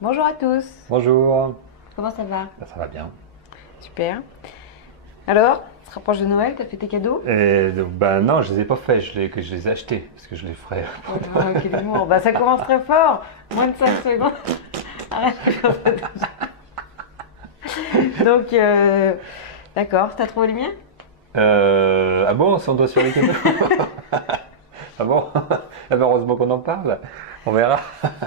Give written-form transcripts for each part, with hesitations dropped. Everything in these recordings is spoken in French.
Bonjour à tous. Bonjour. Comment ça va? Ça va bien. Super. Alors, on se rapproche de Noël, t'as fait tes cadeaux? Et donc, ben non, je les ai pas faits, que je les ai achetés, parce que je les ferai. Ah, quel humour. Bah, ça commence très fort. Moins de 5 secondes. Arrête. Donc, d'accord, t'as trouvé les miens? Ah bon, si on doit sur les cadeaux? Ah bon? Ah ben, heureusement qu'on en parle. On verra.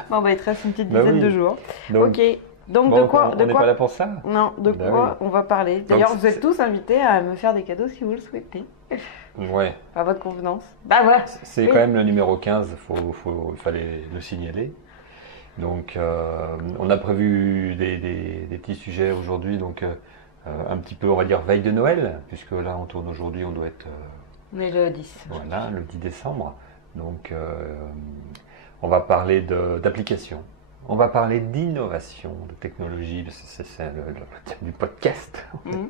Bon, bah, il te reste une petite Bah dizaine oui. de jours. Donc, Ok. Donc, bon, de quoi, on de n'est quoi? pas là pour ça? Non, de Bah quoi on va parler? D'ailleurs, Donc, vous êtes tous invités à me faire des cadeaux si vous le souhaitez. Ouais. À votre convenance. Bah, voilà. C'est Oui. quand même le numéro 15, il fallait le signaler. Donc, on a prévu des petits sujets aujourd'hui, donc un petit peu, on va dire, veille de Noël, puisque là, on tourne aujourd'hui, on doit être On est le 10. voilà, le 10 décembre. Donc, on va parler d'applications. On va parler d'innovation, de technologie, c'est le thème du podcast. Mhm.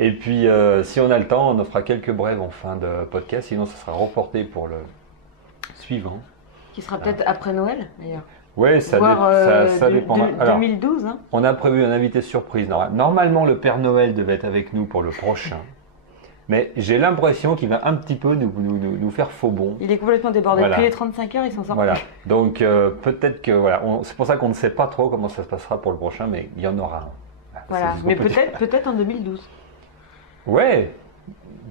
Et puis, si on a le temps, on en fera quelques brèves en fin de podcast, sinon ce sera reporté pour le suivant. Qui sera peut-être après Noël, d'ailleurs. Oui, ça dépendra. Alors, 2012, hein. on a prévu un invité surprise. Normalement, le Père Noël devait être avec nous pour le prochain. Mais j'ai l'impression qu'il va un petit peu nous faire faux bon. Il est complètement débordé. Voilà. Depuis les 35 heures, il s'en sort Voilà. plus. Donc peut-être que voilà, c'est pour ça qu'on ne sait pas trop comment ça se passera pour le prochain, mais il y en aura un. Voilà. C'est ce Mais qu'on peut dire. peut-être en 2012. Ouais,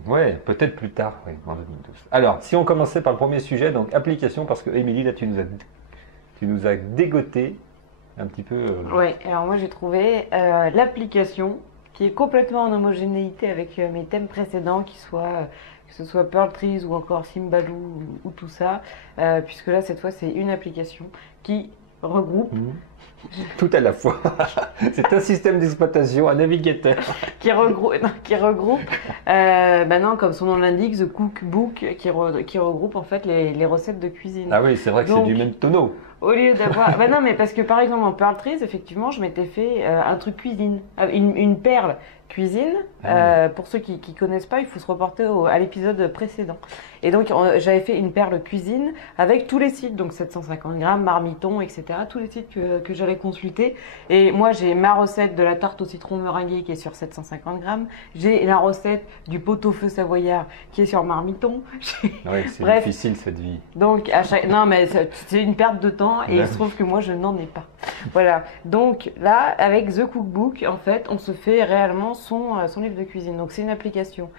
ouais, peut-être plus tard, oui, en 2012. Alors, si on commençait par le premier sujet, donc application, parce que Émilie, là, tu nous as dégoté un petit peu. Ouais. Alors moi, j'ai trouvé l'application qui est complètement en homogénéité avec mes thèmes précédents, que ce soit Pearl Trees ou encore Simbaloo ou tout ça, puisque là, cette fois, c'est une application qui regroupe Tout à la fois. C'est un système d'exploitation, un navigateur. qui regroupe non, comme son nom l'indique, The Cookbook, qui regroupe en fait les recettes de cuisine. Ah oui, c'est vrai que c'est Donc, du même tonneau. Au lieu d'avoir. Bah non, mais parce que par exemple en Pearl Trees, effectivement, je m'étais fait un truc cuisine, une perle cuisine. Pour ceux qui connaissent pas, il faut se reporter à l'épisode précédent. Et donc j'avais fait une perle cuisine avec tous les sites, donc 750 grammes, marmiton, etc. Tous les sites que j'allais consulter. Et moi, j'ai ma recette de la tarte au citron meringuée qui est sur 750 grammes. J'ai la recette du pot-au-feu savoyard qui est sur marmiton. Oui, c'est Bref. difficile cette vie. Donc, non, mais c'est une perte de temps et il se trouve que moi, je n'en ai pas. Voilà. Donc, là, avec The Cookbook, en fait, on se fait réellement son livre de cuisine. Donc, c'est une application.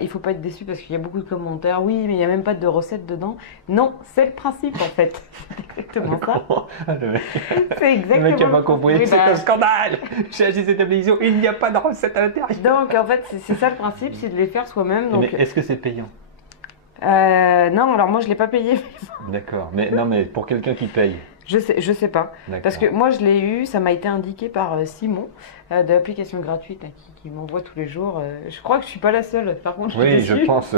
Il faut pas être déçu parce qu'il y a beaucoup de commentaires. Oui, mais il n'y a même pas de recettes dedans. Non, c'est le principe, en fait. C'est exactement ça. Le mec, C'est le exactement mec a pas le compris. principe. C'est Oui, un bah, scandale. J'ai acheté cette application, il n'y a pas de recette à l'intérieur. donc, en fait, c'est ça le principe, c'est de les faire soi-même. Donc, Mais est-ce que c'est payant? non, alors moi, je l'ai pas payé. D'accord. Mais non, mais pour quelqu'un qui paye. Je sais pas. D'accord. Parce que moi, je l'ai eu, ça m'a été indiqué par Simon, de l'application gratuite là, qui m'envoie tous les jours. Je crois que je suis pas la seule, par contre, je suis Oui, je déçue. pense.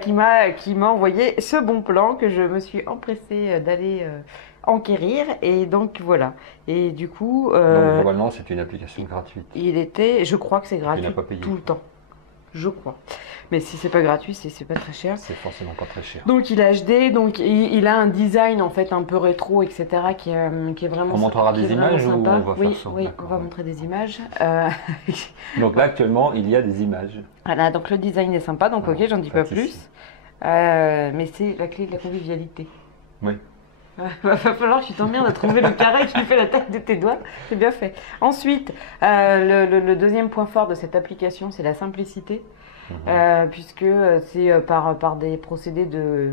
Qui m'a envoyé ce bon plan que je me suis empressée d'aller enquérir. Et donc, voilà. Et du coup, Donc, globalement, c'est une application gratuite. je crois que c'est gratuit n'as pas payé. tout le temps. Je crois. Mais si c'est pas gratuit, c'est pas très cher. C'est forcément pas très cher. Donc il est HD, donc il a un design en fait un peu rétro, etc. qui est vraiment. On montrera qui est des vraiment images ou sympa. on va Oui, faire ça? oui, on D'accord, va ouais. montrer des images. Donc là, actuellement, il y a des images. Voilà, donc le design est sympa, donc ok, j'en dis pas Pas de plus. souci. Mais c'est la clé de la convivialité. Oui. Va falloir que tu t'emmerdes à trouver le carré qui fait la taille de tes doigts. C'est bien fait. Ensuite, le deuxième point fort de cette application, c'est la simplicité. Puisque c'est par des procédés de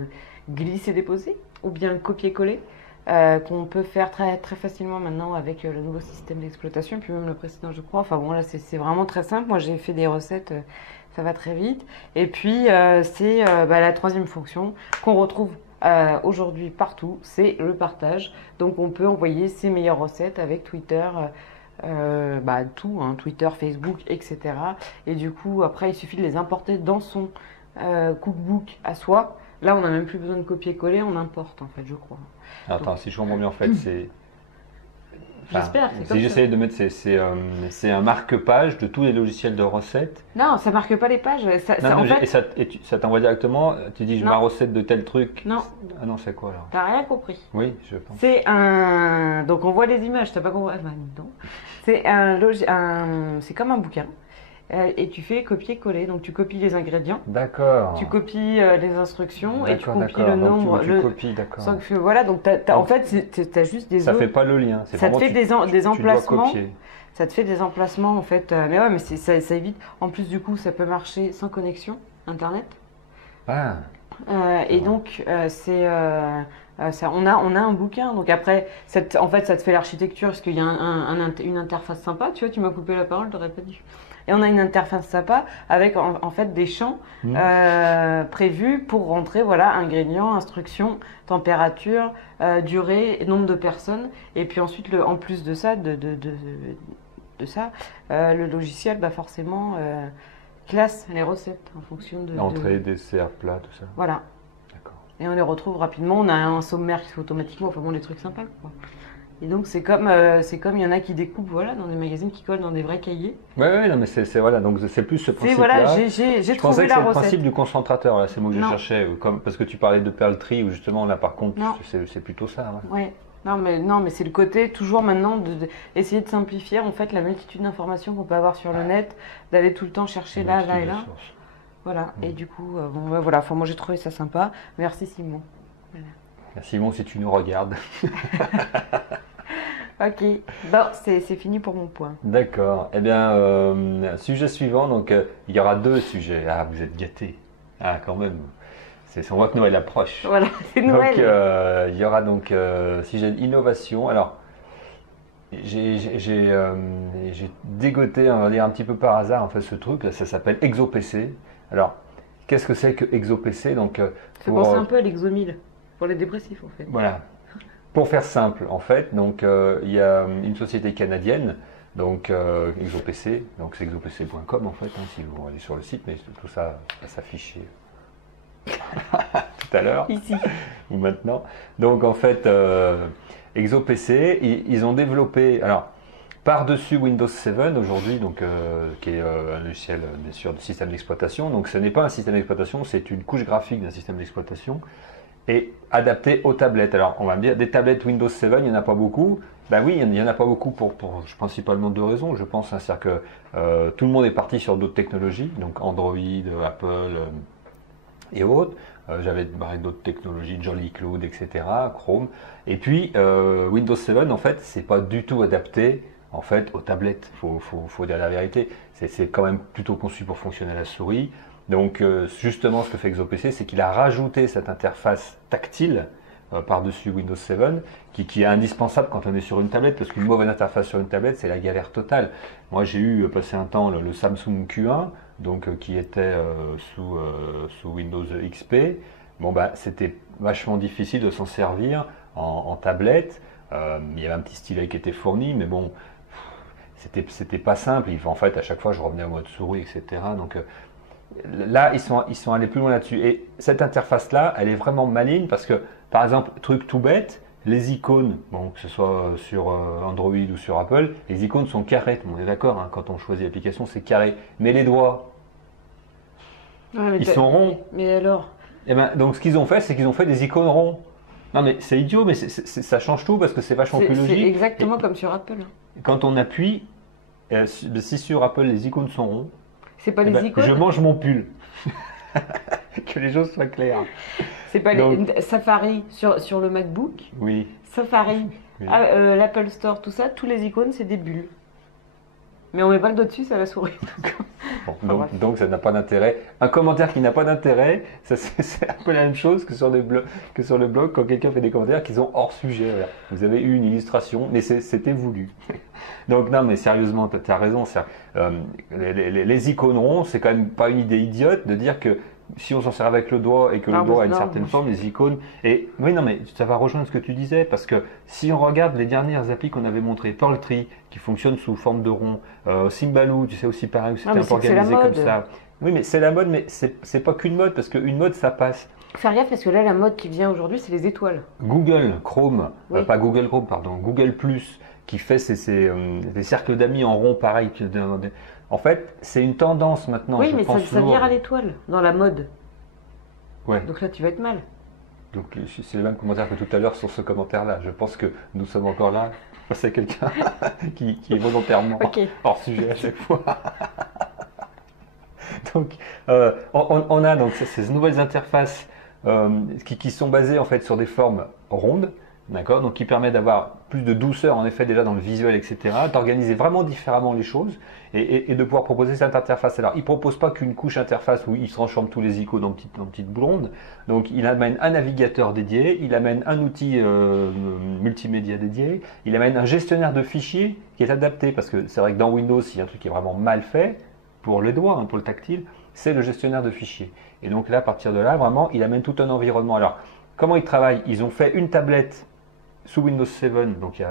glisser-déposer ou bien copier-coller qu'on peut faire très, très facilement maintenant avec le nouveau système d'exploitation, puis même le précédent, je crois. Enfin bon, là, c'est vraiment très simple. Moi, j'ai fait des recettes, ça va très vite. Et puis, c'est la troisième fonction qu'on retrouve aujourd'hui partout, c'est le partage. Donc, on peut envoyer ses meilleures recettes avec Twitter. Tout, hein, Twitter, Facebook, etc. Et du coup, après, il suffit de les importer dans son cookbook à soi. Là, on n'a même plus besoin de copier-coller, on importe, en fait, je crois. Attends, si je comprends bien, en fait, J'espère. Si j'essayais de mettre, c'est un marque-page de tous les logiciels de recettes. Non, ça marque pas les pages. Ça t'envoie directement. Tu dis, ma recette de tel truc. Non. Ah non, c'est quoi alors? T'as rien compris. Oui, je pense. Donc on voit les images. T'as pas compris? Ah, bah, non. C'est comme un bouquin. Et tu fais copier-coller. Donc tu copies les ingrédients. D'accord. Tu copies les instructions et tu copies le donc nombre. tu copies, d'accord. Voilà, donc en fait, tu as juste des. Ça fait pas le lien. Ça te fait des emplacements. Tu dois copier. Ça te fait des emplacements en fait. Mais ouais, mais ça évite. En plus, du coup, ça peut marcher sans connexion Internet. Ah. Et donc, on a un bouquin. Donc après, en fait, ça te fait l'architecture parce qu'il y a une interface sympa. Tu vois, tu m'as coupé la parole, t'aurais pas dit. Et on a une interface sympa avec en fait des champs prévus pour rentrer, voilà, ingrédients, instructions, température, durée, nombre de personnes. Et puis ensuite, en plus de ça, le logiciel, forcément, classe les recettes en fonction de... Entrée, dessert, plat, tout ça. Voilà. D'accord. Et on les retrouve rapidement. On a un sommaire qui se fait automatiquement. Enfin bon, des trucs sympas, quoi. Et donc c'est comme il y en a qui découpent, voilà, dans des magazines qui collent dans des vrais cahiers. Oui, non, mais voilà, donc c'est plus ce principe-là. Voilà, j'ai trouvé la recette. C'est le principe du concentrateur, là, c'est le mot que je cherchais, parce que tu parlais de pelleterie, où justement là par contre, c'est plutôt ça. Ouais. Ouais. Non, mais c'est le côté toujours maintenant d'essayer de simplifier en fait la multitude d'informations qu'on peut avoir sur le net, d'aller tout le temps chercher là et là. Voilà. Et du coup, voilà. Enfin, moi j'ai trouvé ça sympa. Merci Simon. Voilà. Merci Simon si tu nous regardes. Ok, bon, c'est fini pour mon point. D'accord. Eh bien, sujet suivant, donc il y aura 2 sujets. Ah, vous êtes gâtés. Ah, quand même. On voit que Noël approche. Voilà, c'est Noël. Donc, il y aura donc sujet d'innovation. Alors, j'ai dégoté, on va dire un petit peu par hasard, en fait, ce truc. Là, ça s'appelle ExoPC. Alors, qu'est-ce que c'est que ExoPC? Donc, ça pense un peu à l'Exomil pour les dépressifs, en fait. Voilà. Pour faire simple, en fait, donc il y a une société canadienne, donc ExoPC, donc c'est exopc.com en fait, si vous allez sur le site, mais tout ça va s'afficher tout à l'heure, ici ou maintenant. Donc en fait, ExoPC, ils ont développé, alors par-dessus Windows 7 aujourd'hui, donc qui est un logiciel bien sûr de système d'exploitation. Donc ce n'est pas un système d'exploitation, c'est une couche graphique d'un système d'exploitation. Et adapté aux tablettes. Alors, on va me dire, des tablettes Windows 7, il n'y en a pas beaucoup. Ben oui, il n'y en a pas beaucoup pour principalement 2 raisons, je pense. Hein, c'est-à-dire que tout le monde est parti sur d'autres technologies, donc Android, Apple et autres. J'avais parlé d'autres technologies, Jolly Cloud, etc., Chrome. Et puis, Windows 7, en fait, c'est pas du tout adapté en fait, aux tablettes. Faut dire la vérité. C'est quand même plutôt conçu pour fonctionner à la souris. Donc justement ce que fait ExoPC, c'est qu'il a rajouté cette interface tactile par-dessus Windows 7 qui est indispensable quand on est sur une tablette, parce qu'une mauvaise interface sur une tablette, c'est la galère totale. Moi j'ai eu passé un temps le Samsung Q1, donc qui était sous Windows XP. Bon c'était vachement difficile de s'en servir en tablette. Il y avait un petit stylet qui était fourni, mais bon, c'était pas simple. En fait, à chaque fois je revenais au mode souris, etc. Donc là, ils sont allés plus loin là-dessus. Et cette interface-là, elle est vraiment maligne parce que, par exemple, truc tout bête, les icônes, bon, que ce soit sur Android ou sur Apple, les icônes sont carrées. On est d'accord, hein, quand on choisit l'application, c'est carré. Mais les doigts, ils sont ronds. Mais alors? Et donc, ce qu'ils ont fait, c'est qu'ils ont fait des icônes ronds. Non, mais c'est idiot, mais ça change tout parce que c'est vachement plus logique. C'est exactement comme sur Apple. Quand on appuie, si sur Apple, les icônes sont ronds, c'est pas les icônes. Je mange mon pull. Que les choses soient claires. C'est pas Safari sur le MacBook. Oui. Safari, oui. L'Apple Store, tout ça, tous les icônes, c'est des bulles. Mais on met pas le doigt dessus, ça va sourire. Bon, donc ça n'a pas d'intérêt. Un commentaire qui n'a pas d'intérêt, c'est un peu la même chose que sur le blog quand quelqu'un fait des commentaires qui sont hors sujet. Voilà. Vous avez eu une illustration, mais c'était voulu. Donc non, mais sérieusement, tu as raison. Les icônes ronds, c'est quand même pas une idée idiote de dire que si on s'en sert avec le doigt et que le doigt a une certaine forme, les icônes. Et oui, non, mais ça va rejoindre ce que tu disais, parce que si on regarde les dernières applis qu'on avait montrées, Pearltree, qui fonctionne sous forme de rond, Symbaloo, tu sais aussi pareil, où c'était un peu organisé comme ça. Oui, mais c'est la mode, mais c'est pas qu'une mode, parce qu'une mode, ça passe. Faire gaffe parce que là, la mode qui vient aujourd'hui, c'est les étoiles. Google Chrome, Oui. pas Google Chrome, pardon, Google Plus, qui fait des cercles d'amis en rond pareil. En fait, c'est une tendance maintenant, Oui, je mais pense. ça vient à l'étoile, dans la mode. Ouais. Donc là, tu vas être mal. Donc c'est le même commentaire que tout à l'heure sur ce commentaire-là. Je pense que nous sommes encore là. C'est quelqu'un qui est volontairement Ok. hors sujet à chaque fois. Donc, on a donc ces nouvelles interfaces qui sont basées en fait sur des formes rondes, d'accord, donc qui permet d'avoir plus de douceur en effet déjà dans le visuel, etc., d'organiser vraiment différemment les choses et de pouvoir proposer cette interface. Alors, il ne propose pas qu'une couche interface où il transforme tous les icônes en petites blondes, donc il amène un navigateur dédié, il amène un outil multimédia dédié, il amène un gestionnaire de fichiers qui est adapté, parce que c'est vrai que dans Windows, s'il y a un truc qui est vraiment mal fait, pour les doigts, pour le tactile, c'est le gestionnaire de fichiers. Et donc là, à partir de là, vraiment, il amène tout un environnement. Alors, comment ils travaillent? Ils ont fait une tablette sous Windows 7, donc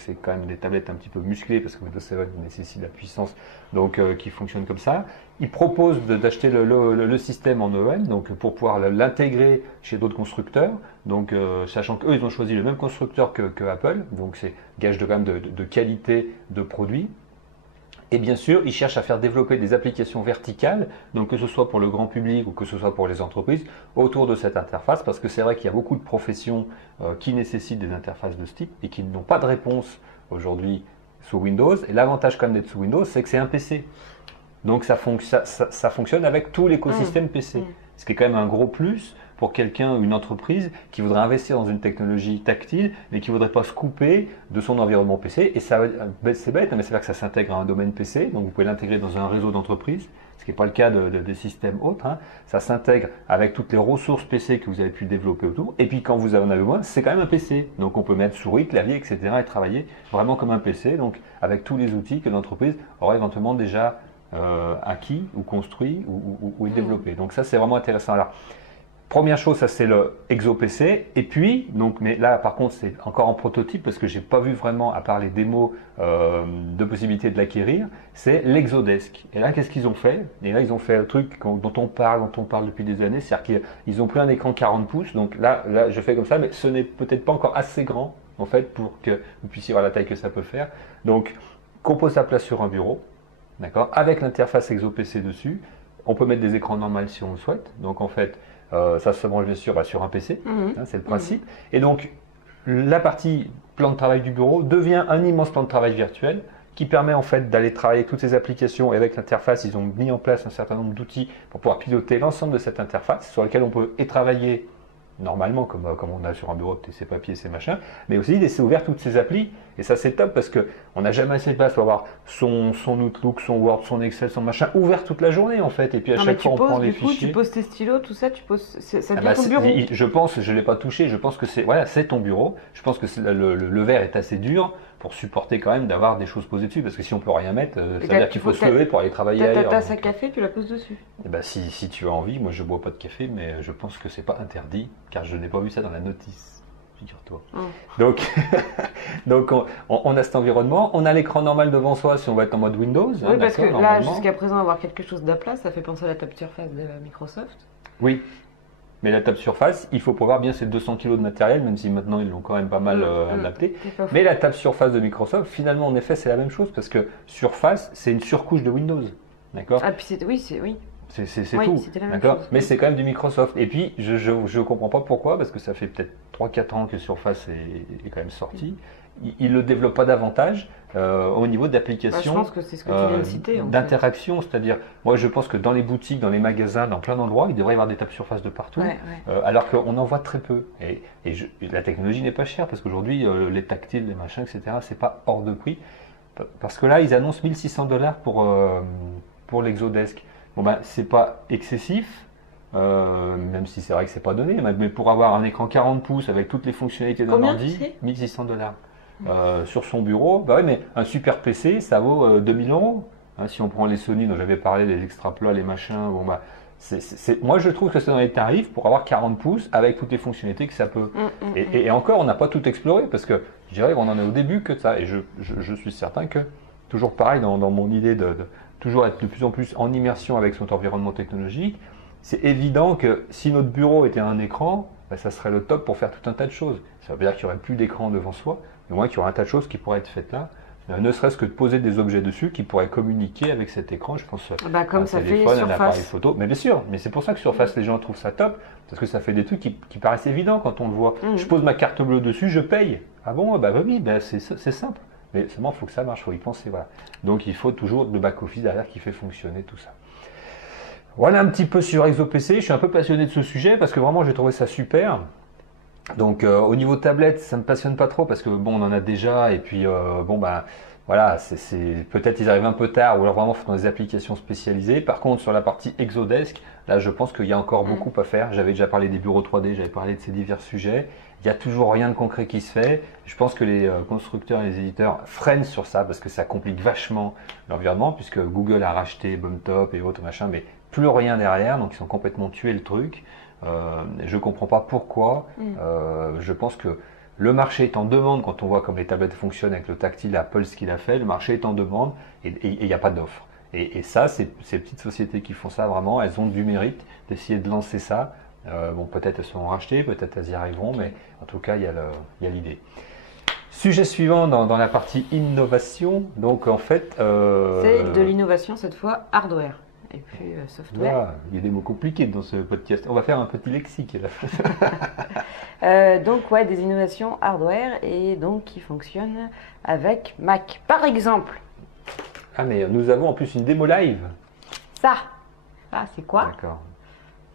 c'est quand même des tablettes un petit peu musclées parce que Windows 7 nécessite de la puissance, donc qui fonctionne comme ça. Ils proposent d'acheter le système en EM, donc pour pouvoir l'intégrer chez d'autres constructeurs. Donc sachant qu'eux ils ont choisi le même constructeur que Apple, donc c'est gage quand même de qualité de produit. Et bien sûr, ils cherchent à faire développer des applications verticales, donc que ce soit pour le grand public ou que ce soit pour les entreprises, autour de cette interface, parce que c'est vrai qu'il y a beaucoup de professions qui nécessitent des interfaces de ce type et qui n'ont pas de réponse aujourd'hui sous Windows. Et l'avantage quand même d'être sous Windows, c'est que c'est un PC. Donc ça fonctionne avec tout l'écosystème PC, ce qui est quand même un gros plus pour quelqu'un, une entreprise qui voudrait investir dans une technologie tactile, mais qui ne voudrait pas se couper de son environnement PC. Et ça, c'est bête, mais c'est vrai que ça s'intègre à un domaine PC, donc vous pouvez l'intégrer dans un réseau d'entreprise, ce qui n'est pas le cas des systèmes autres. Hein. Ça s'intègre avec toutes les ressources PC que vous avez pu développer autour. Et puis quand vous en avez besoin, c'est quand même un PC. Donc on peut mettre souris, clavier, etc. et travailler vraiment comme un PC, donc avec tous les outils que l'entreprise aurait éventuellement déjà acquis ou construit ou développé. Donc ça, c'est vraiment intéressant. Alors, première chose, ça c'est le ExoPC. Et puis, donc, mais là par contre c'est encore en prototype parce que j'ai pas vu vraiment, à part les démos de possibilité de l'acquérir, c'est l'Exodesk. Et là, qu'est-ce qu'ils ont fait? Et là, ils ont fait un truc dont on parle depuis des années, c'est-à-dire qu'ils ont pris un écran 40 pouces. Donc là, je fais comme ça, mais ce n'est peut-être pas encore assez grand en fait pour que vous puissiez voir la taille que ça peut faire. Donc, qu'on pose sa place sur un bureau, d'accord, avec l'interface ExoPC dessus. On peut mettre des écrans normaux si on le souhaite. Donc en fait, ça se branche bien sûr sur un PC, hein, c'est le principe. Et donc, la partie plan de travail du bureau devient un immense plan de travail virtuel qui permet en fait d'aller travailler toutes ces applications. Et avec l'interface, ils ont mis en place un certain nombre d'outils pour pouvoir piloter l'ensemble de cette interface sur laquelle on peut y travailler normalement, comme on a sur un bureau, ses papiers, ses machins, mais aussi laisser ouvert toutes ces applis. Et ça, c'est top parce qu'on n'a jamais assez de place pour avoir son Outlook, son Word, son Excel, son machin ouvert toute la journée en fait. Et puis à chaque fois, on prend les fichiers. Tu poses tes stylos, tout ça, ça devient ton bureau. Je pense, je ne l'ai pas touché, je pense que c'est ton bureau. Je pense que le verre est assez dur pour supporter quand même d'avoir des choses posées dessus, parce que si on peut rien mettre, ça veut dire qu'il faut se lever pour aller travailler ailleurs. Ta tasse à café, tu la poses dessus. Et ben, si tu as envie, moi je bois pas de café, mais je pense que c'est pas interdit, car je n'ai pas vu ça dans la notice, figure-toi. Donc on a cet environnement, on a l'écran normal devant soi si on va être en mode Windows. Oui, parce que là, jusqu'à présent, avoir quelque chose d'à plat, ça fait penser à la table Surface de Microsoft. Oui. Mais la table Surface, il faut prévoir bien ces 200 kg de matériel, même si maintenant ils l'ont quand même pas mal adapté. Mais la table Surface de Microsoft, finalement, en effet, c'est la même chose, parce que Surface, c'est une surcouche de Windows. D'accord? Ah, puis c'est tout. D'accord? Mais c'est quand même du Microsoft. Et puis, je ne comprends pas pourquoi, parce que ça fait peut-être 3-4 ans que Surface est quand même sorti. Il ne le développe pas davantage au niveau d'application, je pense que c'est ce que tu viens de citer, d'interaction, c'est-à-dire, moi je pense que dans les boutiques, dans les magasins, dans plein d'endroits, il devrait y avoir des tables Surface de partout, alors qu'on en voit très peu. Et la technologie n'est pas chère, parce qu'aujourd'hui, les tactiles, les machins, etc., c'est pas hors de prix. Parce que là, ils annoncent 1 600 $ pour l'Exodesk. Bon ben, c'est pas excessif. Même si c'est vrai que c'est pas donné, mais pour avoir un écran 40 pouces avec toutes les fonctionnalités d'un ordi, 1 600 $ sur son bureau, bah ouais, mais un super PC ça vaut 2 000 €. Hein, si on prend les Sony dont j'avais parlé, les extra plats, les machins, bon bah, moi je trouve que c'est dans les tarifs pour avoir 40 pouces avec toutes les fonctionnalités que ça peut. Et encore, on n'a pas tout exploré parce que je dirais qu'on en est au début que de ça. Et je suis certain que, toujours pareil dans mon idée de toujours être de plus en plus en immersion avec son environnement technologique, c'est évident que si notre bureau était un écran, bah, ça serait le top pour faire tout un tas de choses. Ça veut dire qu'il n'y aurait plus d'écran devant soi, mais au moins qu'il y aurait un tas de choses qui pourraient être faites là. Ne serait-ce que de poser des objets dessus qui pourraient communiquer avec cet écran, je pense, comme un ça téléphone, fait un appareil Surface. photo. Mais bien sûr, mais c'est pour ça que Surface, les gens trouvent ça top, parce que ça fait des trucs qui paraissent évidents quand on le voit. Je pose ma carte bleue dessus, je paye. Ah bon, bah oui, bah c'est simple. Mais seulement, il faut que ça marche, il faut y penser. Voilà. Donc, il faut toujours le back-office derrière qui fait fonctionner tout ça. Voilà un petit peu sur ExoPC. Je suis un peu passionné de ce sujet parce que vraiment, j'ai trouvé ça super. Donc, au niveau tablette, ça ne me passionne pas trop parce que bon, on en a déjà. Et puis, bon, bah, voilà, peut-être ils arrivent un peu tard ou alors vraiment dans des applications spécialisées. Par contre, sur la partie Exodesk, là, je pense qu'il y a encore beaucoup à faire. J'avais déjà parlé des bureaux 3D, j'avais parlé de ces divers sujets. Il n'y a toujours rien de concret qui se fait. Je pense que les constructeurs et les éditeurs freinent sur ça parce que ça complique vachement l'environnement puisque Google a racheté Bumtop et autres machins, mais plus rien derrière, donc ils ont complètement tué le truc. Je ne comprends pas pourquoi. Je pense que le marché est en demande quand on voit comme les tablettes fonctionnent avec le tactile, Apple ce qu'il a fait, le marché est en demande et il n'y a pas d'offre. Et ça, ces petites sociétés qui font ça vraiment, elles ont du mérite d'essayer de lancer ça. Bon, peut-être elles seront rachetées, peut-être elles y arriveront, mais en tout cas, il y a l'idée. Sujet suivant dans la partie innovation. Donc en fait, c'est de l'innovation cette fois hardware et puis software. Voilà, il y a des mots compliqués dans ce podcast. On va faire un petit lexique à la fin. Donc ouais, des innovations hardware et donc qui fonctionnent avec Mac. Par exemple. Ah mais nous avons en plus une démo live. Ça, c'est quoi? D'accord.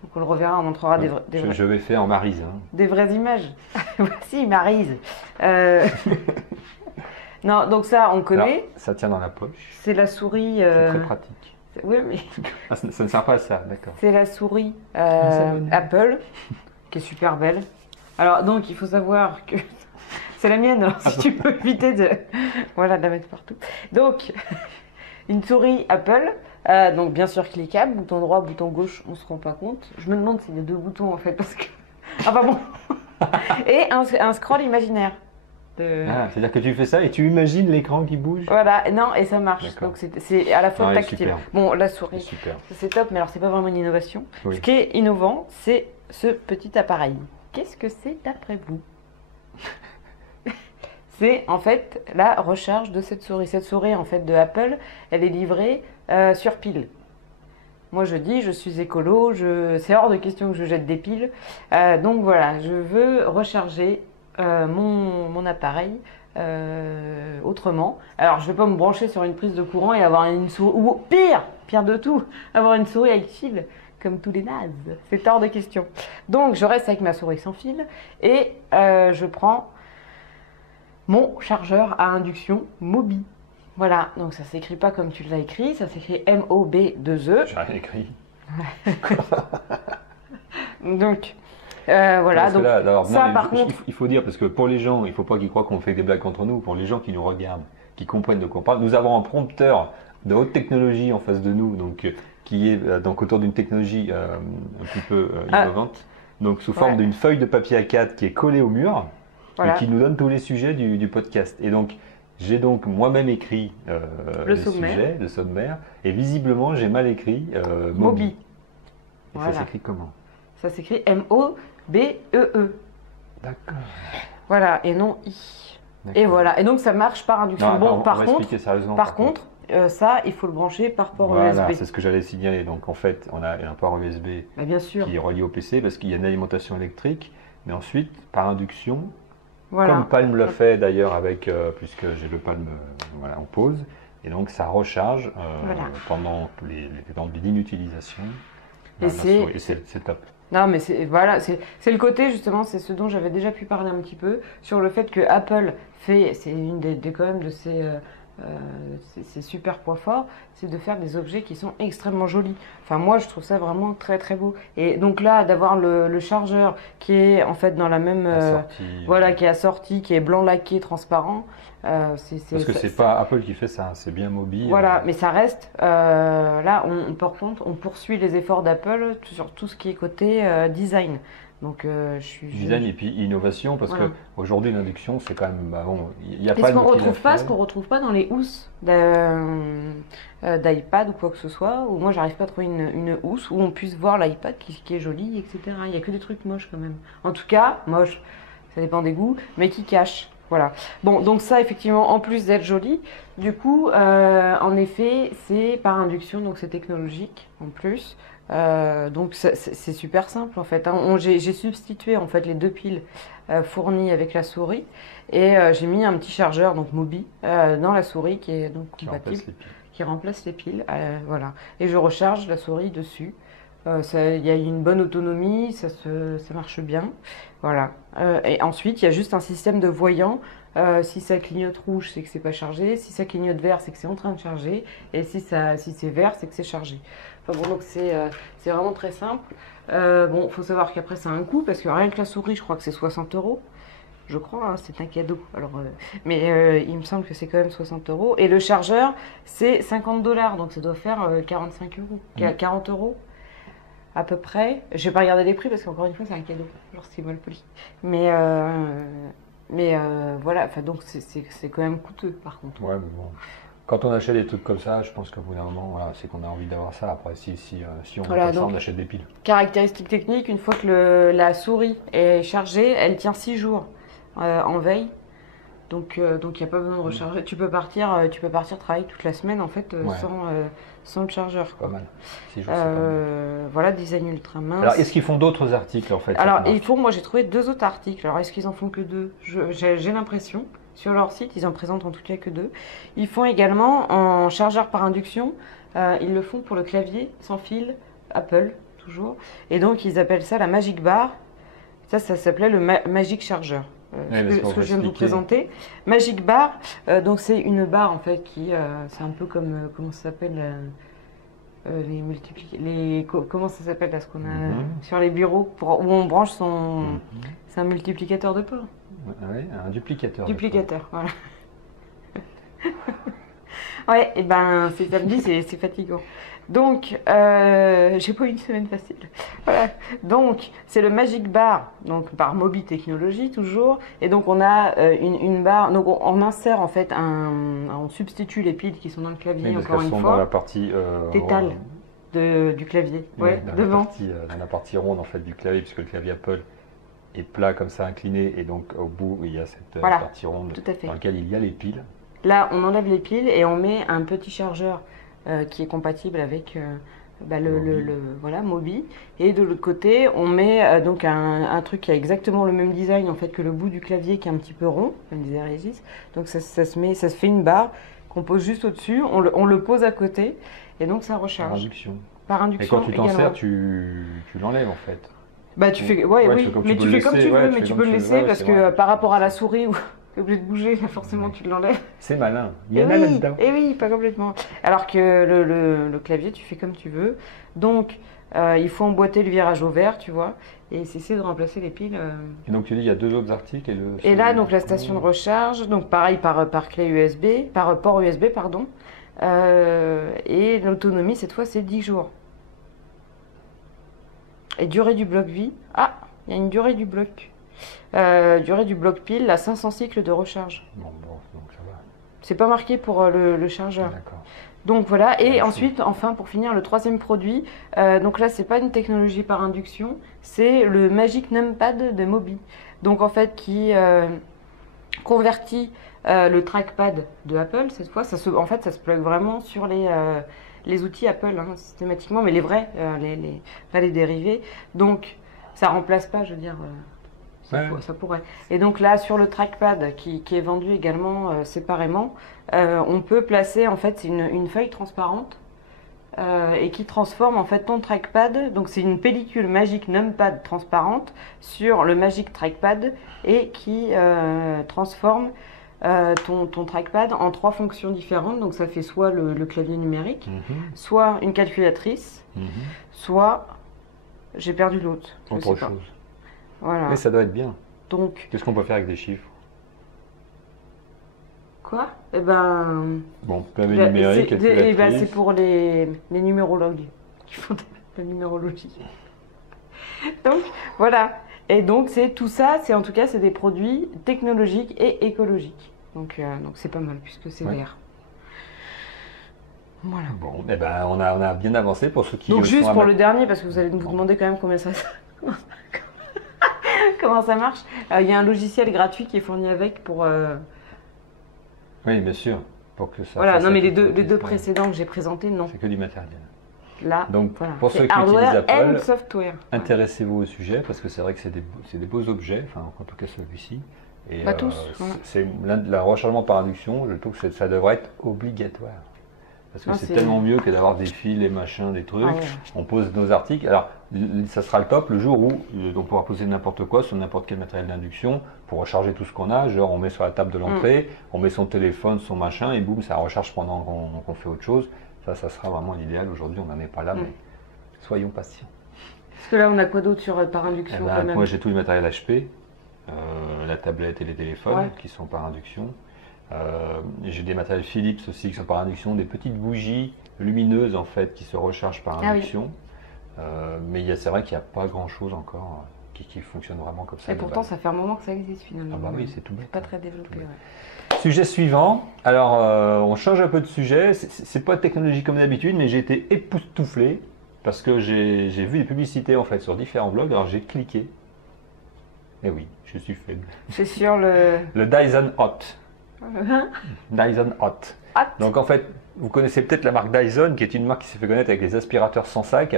Donc on le reverra, on montrera je vais faire en Maryse. Hein. Des vraies images. Voici Maryse. Non, donc ça on connaît. Alors, ça tient dans la poche. C'est la souris. C'est très pratique. Oui, mais. Ça ne sert pas à ça, d'accord. C'est la souris Apple qui est super belle. Alors donc il faut savoir que c'est la mienne. Alors, si tu peux éviter de la mettre partout. Donc une souris Apple. Donc bien sûr cliquable, bouton droit, bouton gauche, on ne se rend pas compte. Je me demande s'il y a deux boutons en fait parce que. Enfin bon. Et un scroll imaginaire. C'est-à-dire que tu fais ça et tu imagines l'écran qui bouge. Voilà, non, et ça marche. Donc c'est à la fois tactile. Super. Bon, la souris, c'est top, mais alors c'est pas vraiment une innovation. Oui. Ce qui est innovant, c'est ce petit appareil. Qu'est-ce que c'est d'après vous? C'est en fait la recharge de cette souris. Cette souris en fait de Apple, elle est livrée sur pile. Moi je dis, je suis écolo, c'est hors de question que je jette des piles. Donc voilà, je veux recharger mon appareil autrement. Alors je ne vais pas me brancher sur une prise de courant et avoir une souris, ou pire de tout, avoir une souris avec fil comme tous les nazes. C'est hors de question. Donc je reste avec ma souris sans fil et je prends mon chargeur à induction Mobi. Voilà, donc ça s'écrit pas comme tu l'as écrit, ça s'écrit M-O-B-2-E. J'ai rien écrit. Donc voilà, donc là, alors, ça par contre... Il faut dire, parce que pour les gens, il ne faut pas qu'ils croient qu'on fait des blagues contre nous, pour les gens qui nous regardent, qui comprennent de quoi on parle, nous avons un prompteur de haute technologie en face de nous, donc, qui est donc autour d'une technologie un petit peu innovante, donc sous forme d'une feuille de papier A4 qui est collée au mur, et qui nous donne tous les sujets du podcast. Et donc, j'ai donc moi-même écrit les sujets, le sommaire, et visiblement j'ai mal écrit Mobi. Et ça s'écrit comment? Ça s'écrit M-O-B-E-E. D'accord. Voilà, et non I. Et voilà, et donc ça marche par induction. Non, par contre, ça, il faut le brancher par port USB. Voilà, c'est ce que j'allais signaler. Donc en fait, on a un port USB bien sûr. qui est relié au PC parce qu'il y a une alimentation électrique, mais ensuite, par induction, comme Palm l'a fait d'ailleurs avec, puisque j'ai le Palm en pause, et donc ça recharge pendant les temps d'inutilisation. Et c'est top. Non, mais c'est le côté justement, c'est ce dont j'avais déjà pu parler un petit peu sur le fait que Apple fait, c'est une quand même de ses super points forts, c'est de faire des objets qui sont extrêmement jolis. Enfin moi je trouve ça vraiment très très beau. Et donc là d'avoir le chargeur qui est en fait dans la même qui est assorti, qui est blanc laqué, transparent. Parce que c'est pas Apple qui fait ça, c'est bien Mobi. Voilà, mais ça reste. Là, par contre, on poursuit les efforts d'Apple sur tout ce qui est côté design. Donc, je suis. Design et puis innovation, parce Voilà. que aujourd'hui l'induction c'est quand même, bah, bon, il n'y a Et pas ce de qu'on qui l'a retrouve pas, ce fait. qu'on retrouve pas dans les housses d'iPad ou quoi que ce soit, où moi j'arrive pas à trouver une housse où on puisse voir l'iPad qui est joli, etc. Il y a que des trucs moches quand même. En tout cas, moche, ça dépend des goûts, mais qui cachent. Voilà. Bon, donc ça, effectivement, en plus d'être joli, du coup, en effet, c'est par induction, donc c'est technologique en plus. Donc c'est super simple en fait, hein. J'ai substitué en fait les deux piles fournies avec la souris et j'ai mis un petit chargeur donc Mobi dans la souris qui est donc Qui compatible, remplace les piles. qui remplace les piles, voilà. Et je recharge la souris dessus. Il y a une bonne autonomie, ça marche bien, voilà. Et ensuite il y a juste un système de voyant. Si ça clignote rouge, c'est que c'est pas chargé. Si ça clignote vert, c'est que c'est en train de charger. Et si c'est vert, c'est que c'est chargé. Enfin bon, donc c'est vraiment très simple. Bon, faut savoir qu'après, ça a un coût parce que rien que la souris, je crois que c'est 60 euros. Je crois, hein, c'est un cadeau. Alors, mais il me semble que c'est quand même 60 euros. Et le chargeur, c'est 50 $. Donc ça doit faire 45 euros. 40 euros à peu près. Je vais pas regarder les prix parce qu'encore une fois, c'est un cadeau. Genre, c'est mal poli. Mais voilà, enfin, donc c'est quand même coûteux par contre. Ouais, mais bon. Quand on achète des trucs comme ça, je pense qu'au bout d'un moment, voilà, c'est qu'on a envie d'avoir ça. Après, si on Voilà, veut pas ça, donc- on achète des piles. Caractéristique technique, une fois que la souris est chargée, elle tient 6 jours en veille. Donc il n'y a pas besoin de recharger. Tu peux partir travailler toute la semaine en fait Ouais. sans le chargeur, Pas quoi. mal. 6 jours, c'est pas mal. Voilà, design ultra mince. Alors, est-ce qu'ils font d'autres articles en fait Alors, cette marque moi j'ai trouvé 2 autres articles. Alors, est-ce qu'ils en font que 2? J'ai l'impression. Sur leur site, ils en présentent en tout cas que 2. Ils font également en chargeur par induction. Ils le font pour le clavier sans fil, Apple, toujours. Et donc, ils appellent ça la Magic Bar. Ça s'appelait le Magic Charger. Ouais, parce qu'on Ce que va je viens de vous expliquer. présenter. Magic Bar, donc c'est une barre en fait qui, c'est un peu comme, comment ça s'appelle comment ça s'appelle là ce qu'on a sur les bureaux où on branche son. C'est un multiplicateur de port. Ouais, un duplicateur. Duplicateur, voilà. Ouais, et ben c'est samedi, c'est fatigant. Donc, j'ai pas eu une semaine facile. Voilà. Donc, c'est le Magic Bar, donc par Mobi Technologies toujours. Et donc, on a une barre. Donc, on insère en fait on substitue les piles qui sont dans le clavier Oui, parce encore qu'elles une sont fois. dans la partie Tétale du clavier. Ouais, devant. dans la partie ronde en fait du clavier, puisque le clavier Apple est plat comme ça, incliné, et donc au bout il y a cette Voilà, partie ronde tout à fait. dans laquelle il y a les piles. Là, on enlève les piles et on met un petit chargeur qui est compatible avec voilà, Mobi. Et de l'autre côté, on met donc un truc qui a exactement le même design en fait que le bout du clavier qui est un petit peu rond, comme disait Régis. Donc ça se fait une barre qu'on pose juste au-dessus, on le pose à côté et donc ça Par recharge. induction. Par Et induction quand tu t'en également. sers, tu l'enlèves en fait. Bah tu fais, Ouais, oui, tu fais comme mais tu tu peux fais le comme laisser, tu ouais, veux, tu mais fais tu comme peux le tu veux, laisser ouais, parce c'est que vrai. par rapport à la souris où tu es obligé de bouger, là forcément tu l'enlèves. C'est malin, il y Et en a oui, là-dedans. et oui, pas complètement. Alors que le clavier, tu fais comme tu veux. Donc, il faut emboîter le virage au vert, tu vois, et cesser de remplacer les piles. Et donc tu dis il y a 2 autres articles Et là, donc la station de recharge, donc pareil par clé USB, par port USB, pardon. Et l'autonomie, cette fois, c'est 10 jours. Et durée du bloc vie. Ah, il y a une durée du bloc. Durée du bloc pile, à 500 cycles de recharge. Bon, donc ça va. C'est pas marqué pour le chargeur. D'accord. Donc voilà, et Merci. ensuite, enfin, pour finir, le troisième produit, donc là, c'est pas une technologie par induction, c'est le Magic Numpad de Mobi. Donc en fait, qui convertit le trackpad de Apple, cette fois, en fait, ça se plug vraiment sur les outils Apple, hein, systématiquement, mais les vrais, pas les dérivés. Donc, ça remplace pas, je veux dire, ça pourrait. Et donc là, sur le trackpad, qui est vendu également séparément, on peut placer, en fait, c'est une feuille transparente et qui transforme en fait ton trackpad. Donc c'est une pellicule Magic Numpad transparente sur le Magic Trackpad et qui transforme ton trackpad en 3 fonctions différentes. Donc ça fait soit le clavier numérique, soit une calculatrice, soit j'ai perdu l'autre. je Autre sais pas. chose. Voilà. Mais ça doit être bien. Donc Qu'est-ce qu'on peut faire avec des chiffres? quoi? Eh ben Bon, clavier numérique, calculatrice. c'est pour les numérologues qui font de la numérologie. Donc voilà. Et donc tout ça, en tout cas, c'est des produits technologiques et écologiques. Donc c'est pas mal puisque c'est vert. Voilà. Bon, eh ben, on a bien avancé pour ceux qui. Donc juste pour le dernier, parce que vous allez vous demander quand même comment ça marche. Il y a un logiciel gratuit qui est fourni avec pour. Oui, bien sûr, pour que ça. Voilà, non mais les deux précédents que j'ai présentés, non. C'est que du matériel. Là, donc voilà. pour ceux qui hardware utilisent Apple, and software. Intéressez-vous au sujet parce que c'est vrai que c'est des beaux objets, enfin en tout cas celui-ci. Et tous. C'est la rechargement par induction, je trouve que ça devrait être obligatoire. Parce que c'est tellement mieux que d'avoir des fils, des machins, des trucs. On pose nos articles. Alors, ça sera le top le jour où on pourra poser n'importe quoi sur n'importe quel matériel d'induction pour recharger tout ce qu'on a. Genre, on met sur la table de l'entrée, on met son téléphone, son machin, et boum, ça recharge pendant qu'on fait autre chose. Ça sera vraiment l'idéal. Aujourd'hui, on n'en est pas là, mais soyons patients. Parce que là, on a quoi d'autre par induction quand même? Moi, j'ai tout le matériel HP, la tablette et les téléphones qui sont par induction. J'ai des matériels Philips aussi qui sont par induction, des petites bougies lumineuses en fait qui se rechargent par induction. Mais c'est vrai qu'il n'y a pas grand chose encore qui fonctionne vraiment comme ça. Et pourtant, ça fait un moment que ça existe finalement. Ah bah oui, c'est tout bête. Pas très développé. Sujet suivant. Alors, on change un peu de sujet. C'est pas de technologie comme d'habitude, mais j'ai été époustouflé parce que j'ai vu des publicités en fait sur différents blogs. Alors j'ai cliqué. Et oui, je suis faible. C'est sur le Dyson Hot. Dyson Hot. Donc en fait, vous connaissez peut-être la marque Dyson, qui est une marque qui s'est fait connaître avec les aspirateurs sans sac,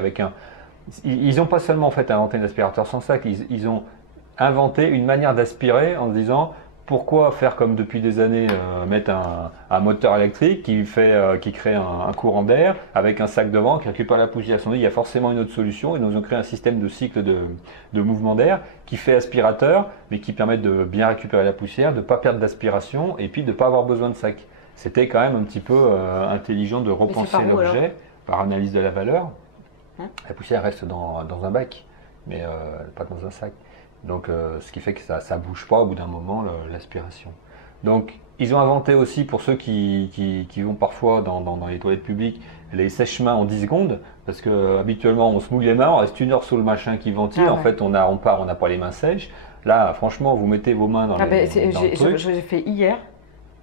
ils n'ont pas seulement en fait inventé un aspirateur sans sac, ils ont inventé une manière d'aspirer en se disant pourquoi faire comme depuis des années, mettre un moteur électrique qui crée un courant d'air avec un sac devant qui récupère la poussière. Ils se sont dit il y a forcément une autre solution et nous ont créé un système de cycle de mouvement d'air qui fait aspirateur mais qui permet de bien récupérer la poussière, de ne pas perdre d'aspiration et puis de ne pas avoir besoin de sac. C'était quand même un petit peu intelligent de repenser l'objet par analyse de la valeur. La poussière reste dans un bac mais pas dans un sac. Donc, ce qui fait que ça ne bouge pas au bout d'un moment l'aspiration. Donc, ils ont inventé aussi pour ceux qui vont parfois dans les toilettes publiques les sèche-mains en 10 secondes parce que habituellement on se mouille les mains, on reste 1 heure sous le machin qui ventile. En fait, on n'a pas les mains sèches. Là, franchement, vous mettez vos mains dans le truc. J'ai fait hier.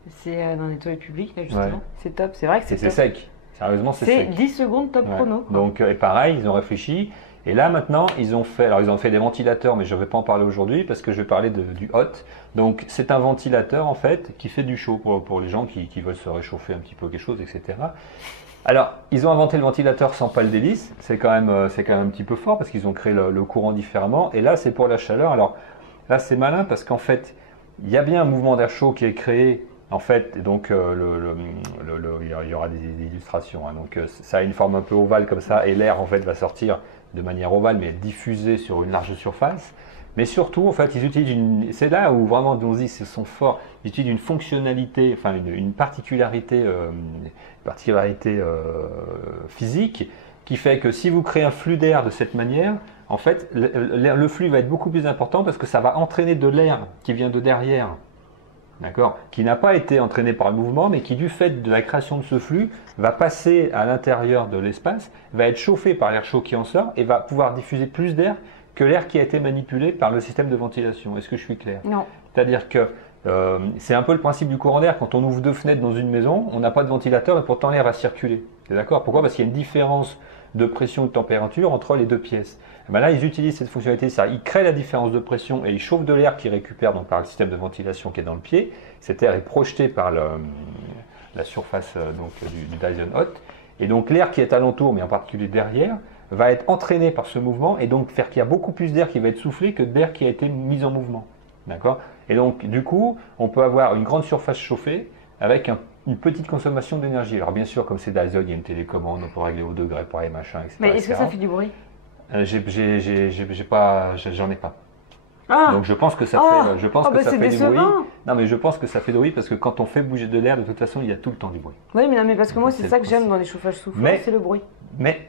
C'est dans les toilettes publiques là justement. C'est top. C'est vrai que c'est sec. Sérieusement, c'est sec. 10 secondes top chrono. Donc, et pareil, ils ont réfléchi. Et là maintenant, ils ont fait des ventilateurs, mais je ne vais pas en parler aujourd'hui parce que je vais parler du hot. Donc c'est un ventilateur en fait qui fait du chaud pour les gens qui veulent se réchauffer un petit peu quelque chose, etc. Alors ils ont inventé le ventilateur sans pale d'hélice, c'est quand même un petit peu fort parce qu'ils ont créé le courant différemment. Et là c'est pour la chaleur. Alors là c'est malin parce qu'en fait il y a bien un mouvement d'air chaud qui est créé. En fait, donc il y aura des illustrations. Donc ça a une forme un peu ovale comme ça, et l'air en fait va sortir de manière ovale, mais diffusée sur une large surface. Mais surtout, en fait, ils utilisent c'est là où vraiment on se dit qu'ils sont forts. Ils utilisent une fonctionnalité, enfin une particularité, physique qui fait que si vous créez un flux d'air de cette manière, en fait, le flux va être beaucoup plus important parce que ça va entraîner de l'air qui vient de derrière. D'accord, qui n'a pas été entraîné par le mouvement, mais qui, du fait de la création de ce flux, va passer à l'intérieur de l'espace, va être chauffé par l'air chaud qui en sort et va pouvoir diffuser plus d'air que l'air qui a été manipulé par le système de ventilation. Est-ce que je suis clair? Non. C'est-à-dire que c'est un peu le principe du courant d'air. Quand on ouvre 2 fenêtres dans une maison, on n'a pas de ventilateur et pourtant l'air va circuler. C'est d'accord? Pourquoi? Parce qu'il y a une différence de pression ou de température entre les 2 pièces. Et bien là, ils utilisent cette fonctionnalité, ils créent la différence de pression et ils chauffent de l'air qui récupère donc par le système de ventilation qui est dans le pied. Cet air est projeté par la surface du Dyson Hot. Et donc l'air qui est alentour, mais en particulier derrière, va être entraîné par ce mouvement et donc faire qu'il y a beaucoup plus d'air qui va être soufflé que d'air qui a été mis en mouvement. D'accord? Et donc du coup, on peut avoir une grande surface chauffée avec une petite consommation d'énergie. Alors bien sûr, comme c'est Dyson, il y a une télécommande, on peut régler au degré pour les machins, etc. Mais est-ce que ça fait du bruit? J'en ai pas. Donc je pense que ça fait du bruit. Non mais je pense que ça fait du bruit parce que quand on fait bouger de l'air, de toute façon, il y a tout le temps du bruit. Oui, mais non, mais parce que moi, c'est ça que j'aime dans les chauffages soufflants, c'est le bruit. Mais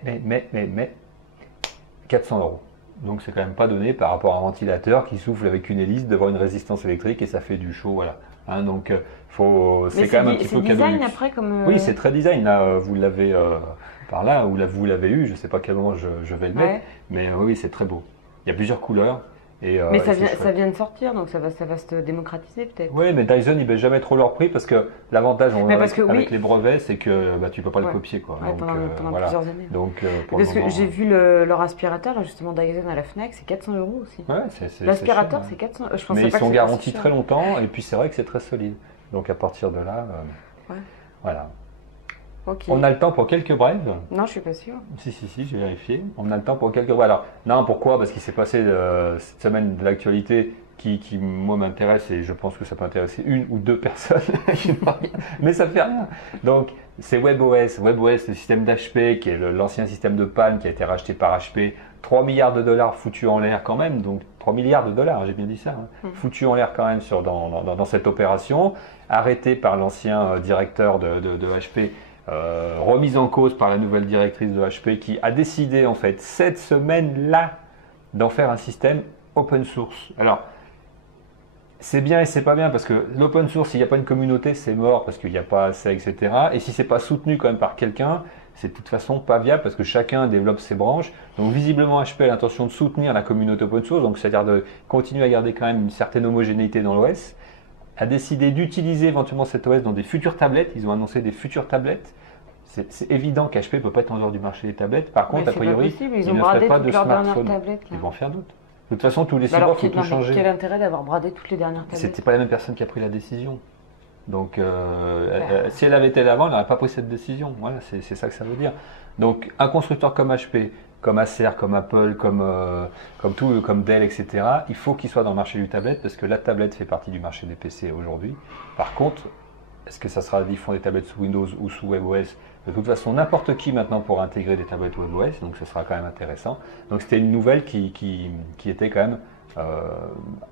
400 €. Donc c'est quand même pas donné par rapport à un ventilateur qui souffle avec une hélice devant une résistance électrique et ça fait du chaud, voilà. Donc c'est quand même un petit peu cadeau. C'est design après comme. Oui, c'est très design. Là, vous l'avez par là, ou là vous l'avez eu. Je sais pas quel moment je vais le mettre, mais oui, c'est très beau. Il y a plusieurs couleurs Mais et c'est ça chouette. vient de sortir, donc ça va se démocratiser peut-être. Oui, mais Dyson, ils baissent jamais trop leur prix parce que l'avantage Mais parce avec, que avec oui, les brevets, c'est que bah, tu peux pas le ouais, copier, quoi. ouais, Donc pendant voilà. plusieurs années. Donc pour le Parce que moment, j'ai vu leur aspirateur, là, justement, Dyson à la Fnac, c'est 400 euros aussi. ouais, c'est L'aspirateur, cher, c'est hein. 400. Je Mais pensais ils pas que sont c'était si garantis cher. très longtemps et puis c'est vrai que c'est très solide. Donc à partir de là, Ouais, voilà. ok. On a le temps pour quelques brèves. Non, je suis pas sûre. Si, j'ai vérifié. On a le temps pour quelques brèves. Alors, non, pourquoi? Parce qu'il s'est passé cette semaine de l'actualité qui moi, m'intéresse et je pense que ça peut intéresser une ou deux personnes. Mais ça fait rien. Donc, c'est WebOS. WebOS, le système d'HP, qui est l'ancien système de Palm qui a été racheté par HP. 3 milliards de dollars foutus en l'air quand même. Donc, 3 milliards de dollars, j'ai bien dit ça. Hein. Foutus en l'air quand même dans cette opération. Arrêté par l'ancien directeur de HP. Remise en cause par la nouvelle directrice de HP qui a décidé en fait cette semaine-là d'en faire un système open source. Alors c'est bien et c'est pas bien parce que l'open source, s'il n'y a pas une communauté, c'est mort parce qu'il n'y a pas assez, etc. Et si c'est pas soutenu quand même par quelqu'un, c'est de toute façon pas viable parce que chacun développe ses branches. Donc visiblement HP a l'intention de soutenir la communauté open source, donc c'est-à-dire de continuer à garder quand même une certaine homogénéité dans l'OS. A décidé d'utiliser éventuellement cet OS dans des futures tablettes. Ils ont annoncé des futures tablettes. C'est évident qu'HP ne peut pas être en dehors du marché des tablettes. Par contre, Mais a c'est priori, pas possible, ils ils ont ne feraient bradé pas toutes de leurs dernières smartphone. tablettes. Là. Ils vont en faire d'autres. De toute façon, tous les 6 Bah mois, alors, il faut tout changer. quel intérêt d'avoir bradé toutes les dernières tablettes? C'était pas la même personne qui a pris la décision. Donc, si elle avait été là avant, elle n'aurait pas pris cette décision. Voilà, c'est ça que ça veut dire. Donc, un constructeur comme HP, comme Acer, comme Apple, comme Dell, etc., il faut qu'il soit dans le marché du tablette parce que la tablette fait partie du marché des PC aujourd'hui. Par contre, est-ce que ça sera, ils font des tablettes sous Windows ou sous WebOS? De toute façon, n'importe qui maintenant pourra intégrer des tablettes WebOS, donc ça sera quand même intéressant. Donc c'était une nouvelle qui était quand même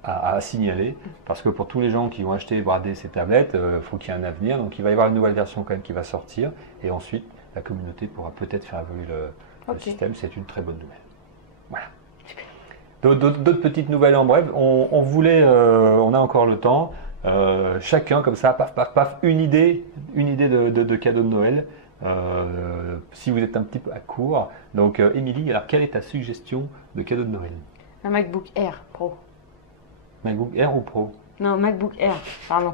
à signaler, parce que pour tous les gens qui vont acheter et brader ces tablettes, il faut qu'il y ait un avenir. Donc il va y avoir une nouvelle version quand même qui va sortir, et ensuite la communauté pourra peut-être faire évoluer le système. C'est une très bonne nouvelle. Voilà. D'autres petites nouvelles en bref. On voulait, on a encore le temps. Chacun comme ça, paf, paf, paf, une idée de cadeau de Noël. Si vous êtes un petit peu à court. Donc, Émilie, alors quelle est ta suggestion de cadeau de Noël? Un MacBook Air Pro. MacBook Air ou Pro? Non, MacBook Air, pardon.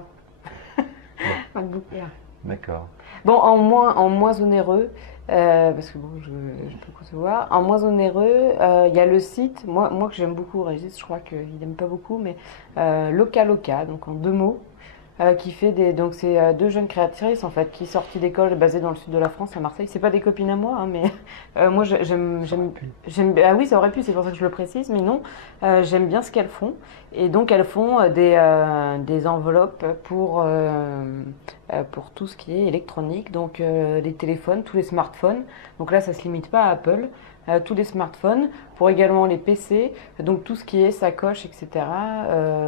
MacBook Air. D'accord. Bon, en moins onéreux, parce que bon, je peux concevoir. En moins onéreux, il y a le site, moi que j'aime beaucoup, Régis, je crois qu'il n'aime pas beaucoup, mais Loca, donc en 2 mots, qui fait donc c'est 2 jeunes créatrices en fait, qui sortent d'école basées dans le sud de la France, à Marseille. C'est pas des copines à moi, hein, mais moi j'aime, ah oui, ça aurait pu, c'est pour ça que je le précise, mais non, j'aime bien ce qu'elles font. Et donc elles font des enveloppes pour tout ce qui est électronique, donc les téléphones, tous les smartphones. Donc là, ça se limite pas à Apple. Tous les smartphones, pour également les PC, donc tout ce qui est sacoche, etc.,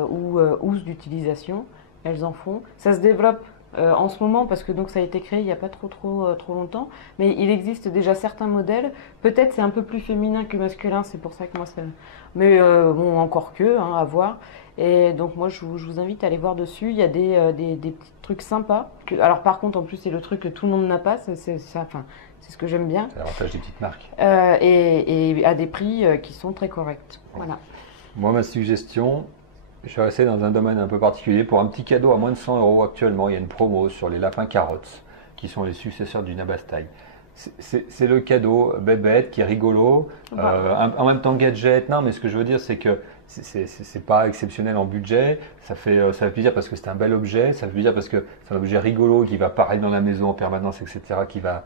ou housse d'utilisation, elles en font. Ça se développe en ce moment parce que donc ça a été créé il n'y a pas trop longtemps, mais il existe déjà certains modèles. Peut-être c'est un peu plus féminin que masculin, c'est pour ça que moi ça. Mais bon, encore que, hein, à voir. Et donc moi je vous invite à aller voir dessus. Il y a des petits trucs sympas. Alors par contre en plus c'est le truc que tout le monde n'a pas. C'est ça. Enfin, c'est ce que j'aime bien. C'est l'avantage des petites marques. Et à des prix qui sont très corrects. Voilà. Moi, ma suggestion, je vais rester dans un domaine un peu particulier. Pour un petit cadeau à moins de 100 € actuellement, il y a une promo sur les lapins carottes, qui sont les successeurs du Nabastai. C'est le cadeau bébête qui est rigolo, en même temps gadget. Non, mais ce que je veux dire, c'est que c'est pas exceptionnel en budget. Ça fait plaisir parce que c'est un bel objet. Ça fait plaisir parce que c'est un objet rigolo qui va apparaître dans la maison en permanence, etc. Qui va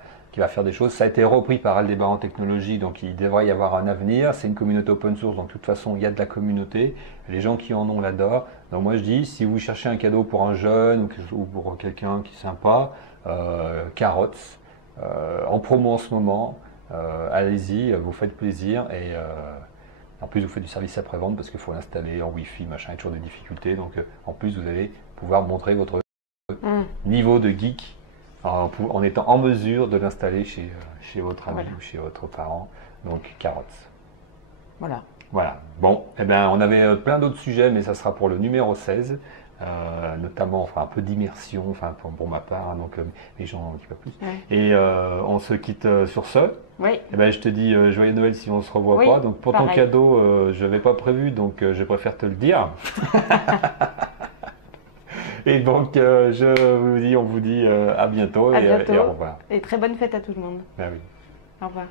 faire des choses. Ça a été repris par Aldébaran Technologies, donc il devrait y avoir un avenir. C'est une communauté open source, donc de toute façon, il y a de la communauté. Les gens qui en ont l'adorent. Donc moi, je dis, si vous cherchez un cadeau pour un jeune ou pour quelqu'un qui est sympa, carottes, en promo en ce moment, allez-y, vous faites plaisir. Et en plus, vous faites du service après-vente parce qu'il faut l'installer en Wi-Fi, machin, il y a toujours des difficultés. Donc en plus, vous allez pouvoir montrer votre niveau de geek en étant en mesure de l'installer chez votre ami ou chez votre parent. Donc, carottes. Voilà. Voilà. Bon, eh ben, on avait plein d'autres sujets, mais ça sera pour le numéro 16. notamment un peu d'immersion, pour ma part, hein, donc les gens un petit peu plus. Ouais. Et on se quitte sur ce. Oui. Eh ben, je te dis joyeux Noël si on se revoit Oui, pas. Donc pour ton pareil. cadeau, je n'avais pas prévu, donc je préfère te le dire. Et donc on vous dit à bientôt, À et bientôt. au revoir. Et très bonne fête à tout le monde. Ben oui. Au revoir.